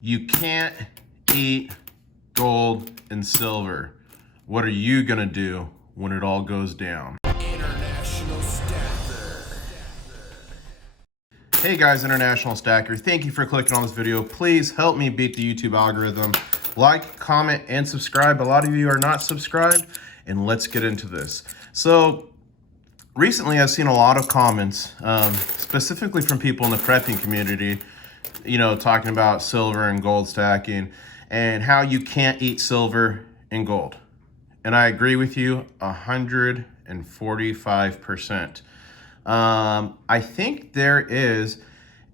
You can't eat gold and silver. What are you gonna do when it all goes down? International Stacker. Hey guys, International Stacker. Thank you for clicking on this video. Please help me beat the YouTube algorithm. Like, comment, and subscribe. A lot of you are not subscribed, and let's get into this. So, recently I've seen a lot of comments, specifically from people in the prepping community, talking about silver and gold stacking and how you can't eat silver and gold. And I agree with you 145%. I think there is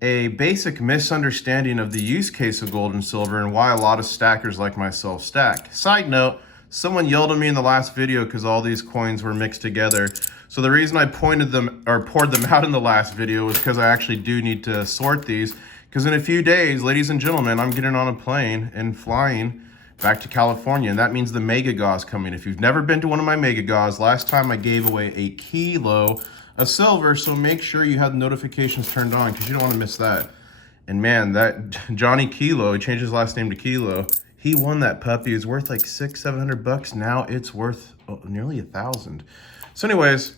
a basic misunderstanding of the use case of gold and silver and why a lot of stackers like myself stack. Side note, someone yelled at me in the last video because all these coins were mixed together. So the reason I poured them out in the last video was because I actually do need to sort these. Because in a few days, ladies and gentlemen, I'm getting on a plane and flying back to California. And that means the Mega Gauze coming. If you've never been to one of my Mega Gauze, last time I gave away a kilo of silver. So make sure you have the notifications turned on because you don't want to miss that. And man, that Johnny Kilo, he changed his last name to Kilo. He won that puppy. It's worth like $600-700. Now it's worth nearly 1,000. So anyways,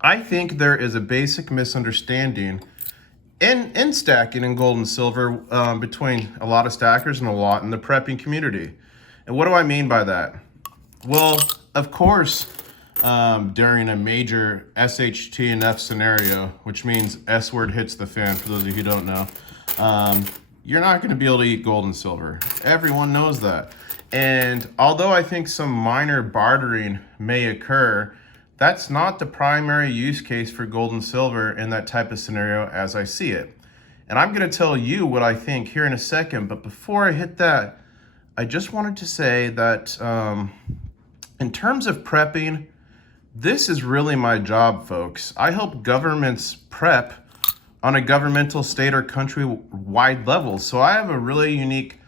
I think there is a basic misunderstanding in stacking in gold and silver between a lot of stackers and a lot in the prepping community. And what do I mean by that? Well, of course, during a major SHTNF scenario, which means S word hits the fan, for those of you who don't know, you're not going to be able to eat gold and silver. Everyone knows that. And although I think some minor bartering may occur, that's not the primary use case for gold and silver in that type of scenario as I see it. And I'm going to tell you what I think here in a second. But before I hit that, I just wanted to say that in terms of prepping, this is really my job, folks. I help governments prep on a governmental, state, or country-wide level. So I have a really unique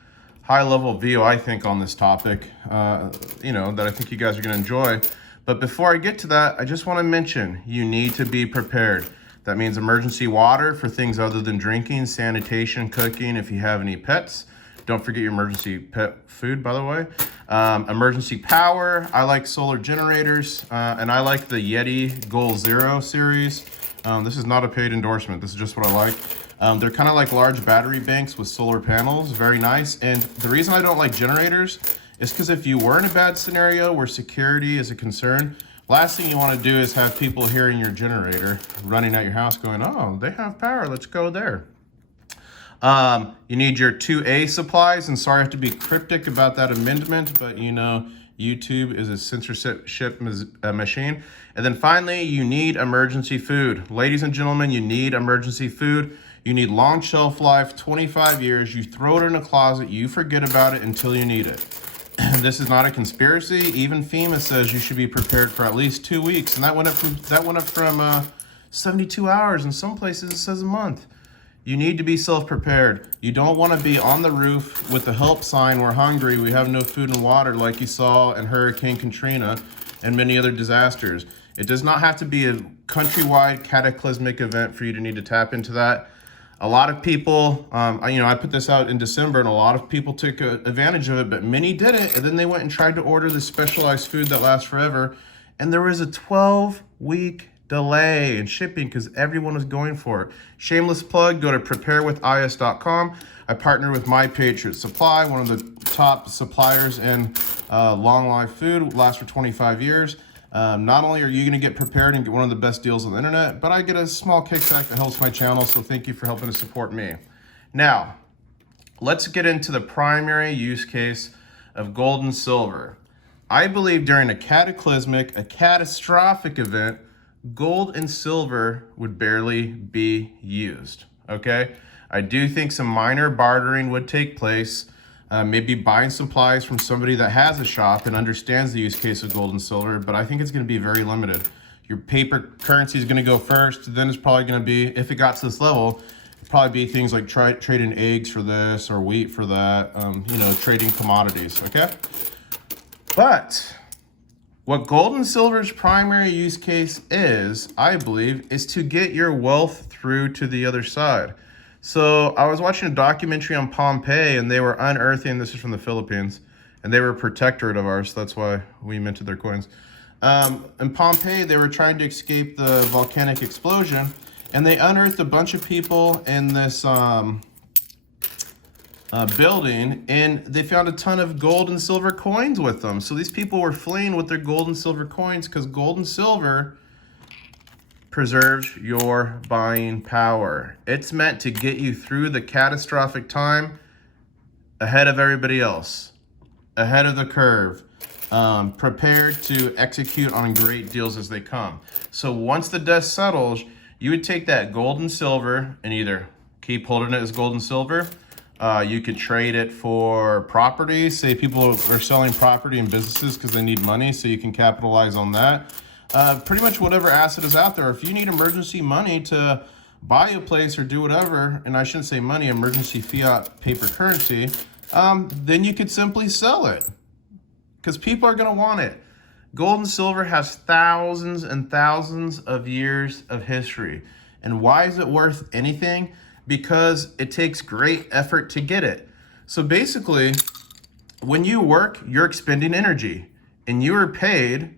high-level view, I think, on this topic, that I think you guys are going to enjoy. But before I get to that, I just want to mention you need to be prepared. That means emergency water for things other than drinking, sanitation, cooking, if you have any pets. Don't forget your emergency pet food, by the way. Emergency power. I like solar generators, and I like the Yeti Goal Zero series. This is not a paid endorsement. This is just what I like. They're kind of like large battery banks with solar panels. Very nice. And the reason I don't like generators is because if you were in a bad scenario where security is a concern, last thing you want to do is have people hearing your generator running at your house going, oh, they have power, let's go there. You need your 2A supplies, and sorry I have to be cryptic about that amendment, but YouTube is a censorship machine. And then finally, you need emergency food. Ladies and gentlemen, you need emergency food. You need long shelf life, 25 years. You throw it in a closet, you forget about it until you need it. This is not a conspiracy. Even FEMA says you should be prepared for at least 2 weeks, and that went up from 72 hours. In some places, it says a month. You need to be self-prepared. You don't want to be on the roof with the help sign, "We're hungry, we have no food and water," like you saw in Hurricane Katrina and many other disasters. It does not have to be a countrywide cataclysmic event for you to need to tap into that. A lot of people, I put this out in December, and a lot of people took advantage of it, but many didn't. And then they went and tried to order the specialized food that lasts forever. And there was a 12-week delay in shipping because everyone was going for it. Shameless plug, go to preparewithis.com. I partner with My Patriot Supply, one of the top suppliers in long life food, lasts for 25 years. Not only are you going to get prepared and get one of the best deals on the internet, but I get a small kickback that helps my channel, so thank you for helping to support me. Now, let's get into the primary use case of gold and silver. I believe during a catastrophic event, gold and silver would barely be used, okay? I do think some minor bartering would take place. Maybe buying supplies from somebody that has a shop and understands the use case of gold and silver, but I think it's going to be very limited. Your paper currency is going to go first, then it's probably going to be, if it got to this level, it'd probably be things like trading eggs for this or wheat for that, trading commodities, okay? But what gold and silver's primary use case is, I believe, is to get your wealth through to the other side. So I was watching a documentary on Pompeii, and they were unearthing, this is from the Philippines, and they were a protectorate of ours, so that's why we minted their coins. In Pompeii, they were trying to escape the volcanic explosion, and they unearthed a bunch of people in this building, and they found a ton of gold and silver coins with them. So these people were fleeing with their gold and silver coins because gold and silver preserves your buying power. It's meant to get you through the catastrophic time ahead of everybody else, ahead of the curve, prepared to execute on great deals as they come. So once the dust settles, you would take that gold and silver and either keep holding it as gold and silver. You could trade it for property. Say people are selling property and businesses because they need money, so you can capitalize on that. Pretty much whatever asset is out there. If you need emergency money to buy a place or do whatever, and I shouldn't say money, emergency fiat paper currency, then you could simply sell it because people are going to want it. Gold and silver has thousands and thousands of years of history. And why is it worth anything? Because it takes great effort to get it. So basically, when you work, you're expending energy, and you are paid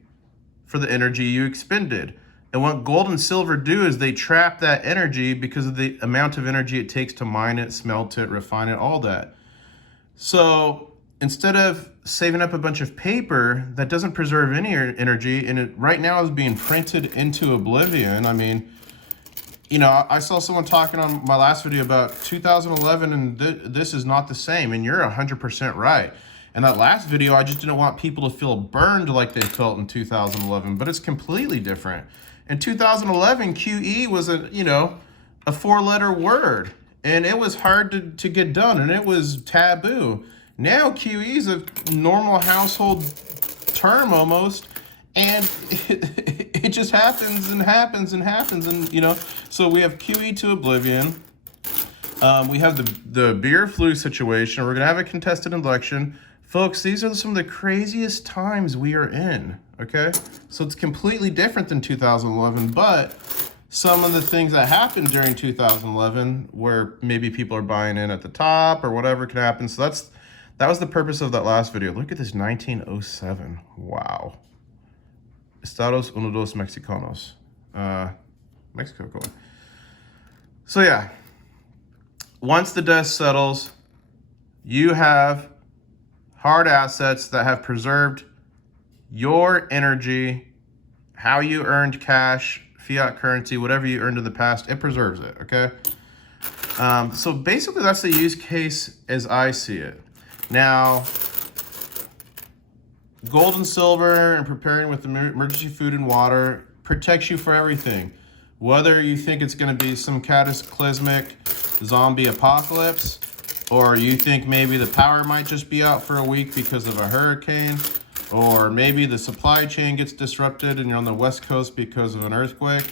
for the energy you expended. And what gold and silver do is they trap that energy because of the amount of energy it takes to mine it, smelt it, refine it, all that. So instead of saving up a bunch of paper that doesn't preserve any energy, and it right now is being printed into oblivion. I mean, you know, I saw someone talking on my last video about 2011, and this is not the same, and you're 100% right. In that last video, I just didn't want people to feel burned like they felt in 2011, but it's completely different. In 2011, QE was a four-letter word, and it was hard to get done, and it was taboo. Now QE is a normal household term almost, and it just happens and happens and happens, and so we have QE to oblivion. We have the beer flu situation. We're gonna have a contested election. Folks, these are some of the craziest times we are in, okay? So it's completely different than 2011, but some of the things that happened during 2011 where maybe people are buying in at the top or whatever can happen. So that was the purpose of that last video. Look at this, 1907. Wow. Estados Unidos Mexicanos. Mexico, cool. So yeah, once the dust settles, you have hard assets that have preserved your energy, how you earned cash, fiat currency, whatever you earned in the past, it preserves it, okay? So basically that's the use case as I see it. Now, gold and silver and preparing with emergency food and water protects you for everything. Whether you think it's going to be some cataclysmic zombie apocalypse, or you think maybe the power might just be out for a week because of a hurricane, or maybe the supply chain gets disrupted and you're on the West Coast because of an earthquake.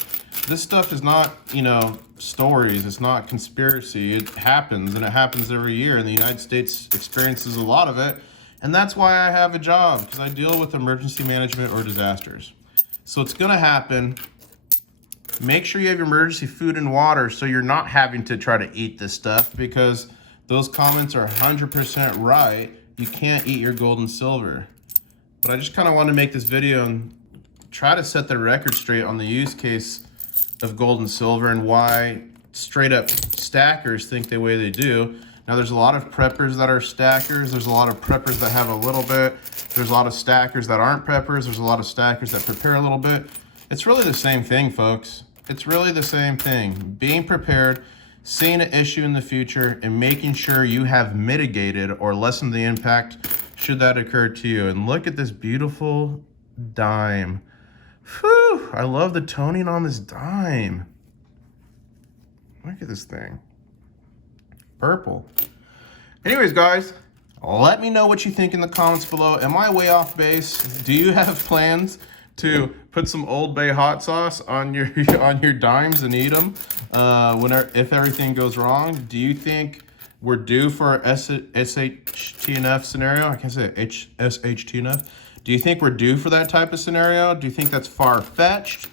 This stuff is not, stories. It's not conspiracy. It happens, and it happens every year, and the United States experiences a lot of it. And that's why I have a job, because I deal with emergency management or disasters. So it's going to happen. Make sure you have your emergency food and water so you're not having to try to eat this stuff, because those comments are 100% right. You can't eat your gold and silver. But I just kind of want to make this video and try to set the record straight on the use case of gold and silver and why straight up stackers think the way they do. Now, there's a lot of preppers that are stackers. There's a lot of preppers that have a little bit. There's a lot of stackers that aren't preppers. There's a lot of stackers that prepare a little bit. It's really the same thing, folks. It's really the same thing. Being prepared, seeing an issue in the future, and making sure you have mitigated or lessened the impact should that occur to you. And look at this beautiful dime. Whew, I love the toning on this dime. Look at this thing. Purple. Anyways, guys, let me know what you think in the comments below. Am I way off base? Do you have plans to put some Old Bay hot sauce on your dimes and eat them if everything goes wrong? Do you think we're due for SHTNF scenario? I can't say it. SHTNF. Do you think we're due for that type of scenario? Do you think that's far-fetched?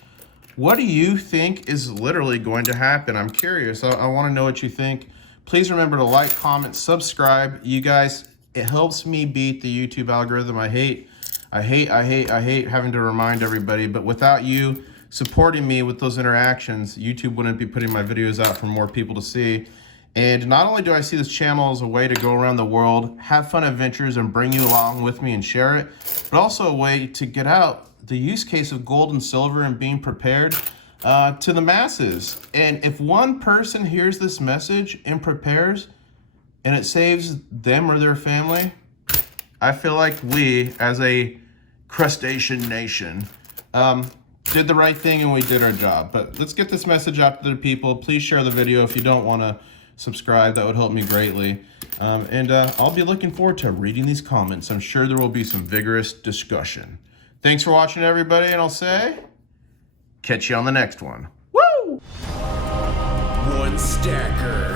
What do you think is literally going to happen? I'm curious. I want to know what you think. Please remember to like, comment, subscribe. You guys, it helps me beat the YouTube algorithm. I hate having to remind everybody, but without you supporting me with those interactions, YouTube wouldn't be putting my videos out for more people to see. And not only do I see this channel as a way to go around the world, have fun adventures, and bring you along with me and share it, but also a way to get out the use case of gold and silver and being prepared to the masses. And if one person hears this message and prepares, and it saves them or their family, I feel like we, as a crustacean nation, did the right thing and we did our job. But let's get this message out to the people. Please share the video if you don't want to subscribe. That would help me greatly. I'll be looking forward to reading these comments. I'm sure there will be some vigorous discussion. Thanks for watching, everybody, and I'll say, catch you on the next one. Woo! One stacker.